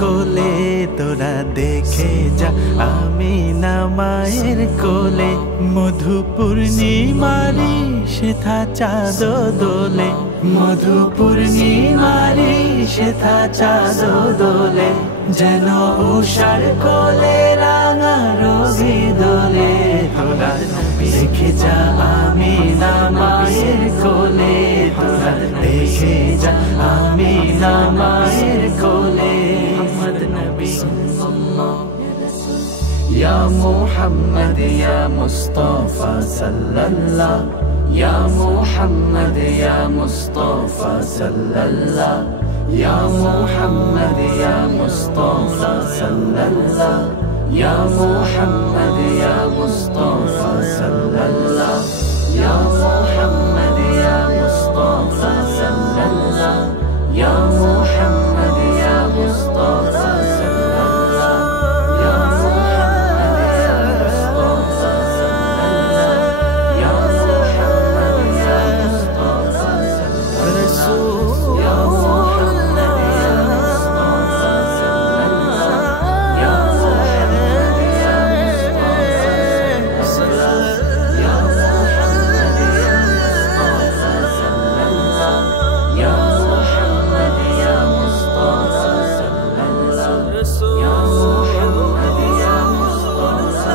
কোলে তোরা দেখে যা আমিনা মায়ের কোলে মধু পূর্ণিমারি সেথা চাঁদ দোলে মধু পূর্ণিমারি সেথা চাঁদ দোলে যেন উষার কোলে রাঙা রবি দোলে তোরা দেখে যা আমিনা মায়ের কোলে তোরা দেখে যা আমিনা মায়ের কোলে محمد نبي يا محمد يا مصطفى صلى الله يا محمد يا مصطفى صلى الله يا محمد يا مصطفى صلى الله يا محمد يا مصطفى صلى الله يا محمد يا مصطفى صلى الله يا محمد يا مصطفى صلى الله يا محمد يا مصطفى صلى الله يا محمد يا مصطفى صلى الله يا محمد يا مصطفى صلى الله يا محمد يا مصطفى صلى الله يا محمد يا مصطفى صلى الله يا محمد يا مصطفى صلى الله يا محمد يا مصطفى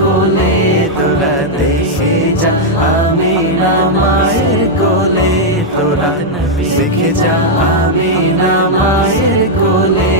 কোলে তোরা দেখে যা আমিনা মায়ের কোলে তোরা দেখে যা আমিনা মায়ের কোলে